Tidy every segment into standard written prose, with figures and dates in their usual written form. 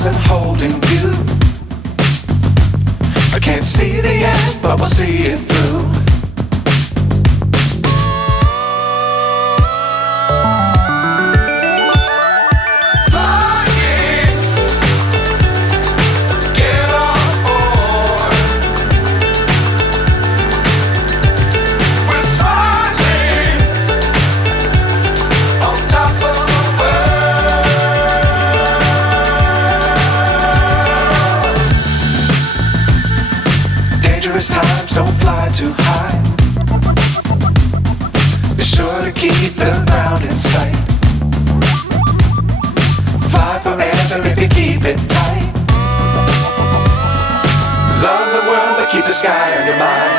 stars and holding you. I can't see the end, but we'll see it through. Times don't fly too high. Be sure to keep the ground in sight. Fly forever if you keep it tight. Love the world but keep the sky on your mind.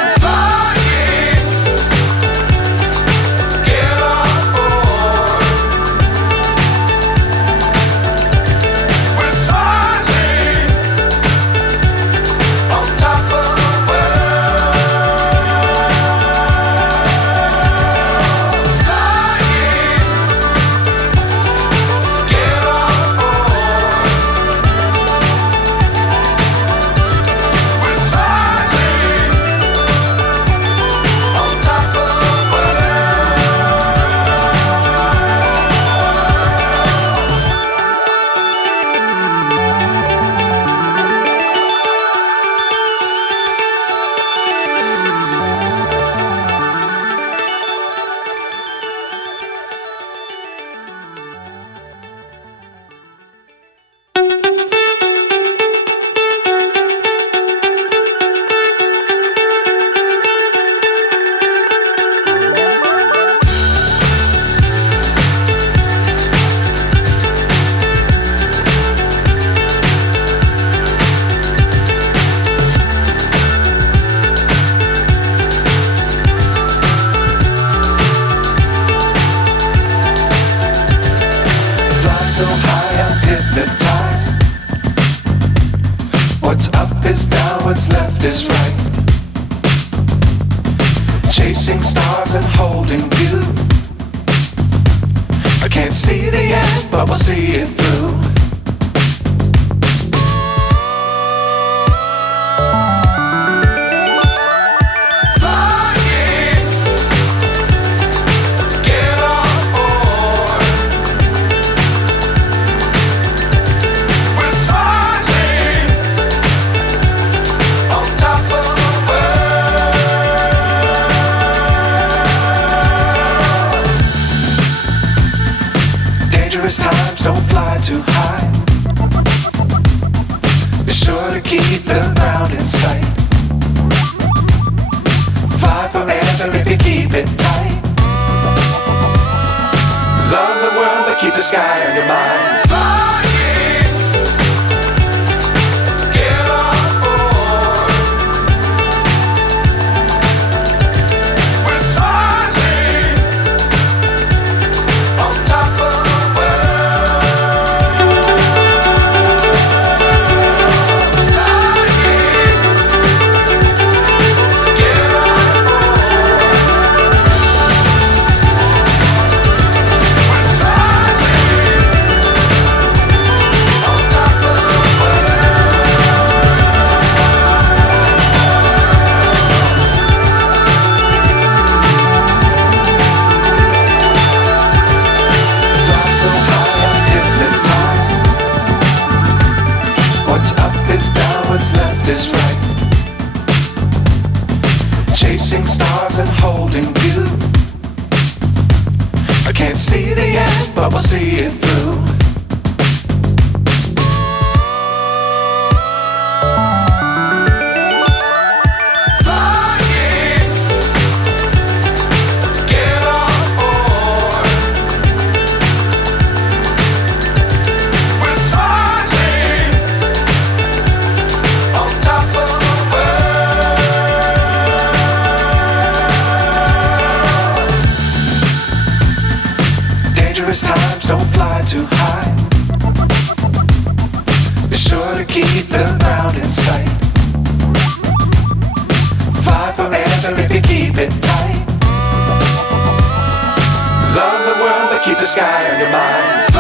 So high I'm hypnotized. What's up is down, what's left is right. Chasing stars and holding you. I can't see the end, but we'll see it through. Times don't fly too high. Be sure to keep the ground in sight. Fly forever if you keep it tight. Love the world but keep the sky on your mind. What's left is right. Chasing stars and holding you. I can't see the end, but we'll see it through. Times don't fly too high. Be sure to keep the ground in sight. Fly forever if you keep it tight. Love the world but keep the sky on your mind.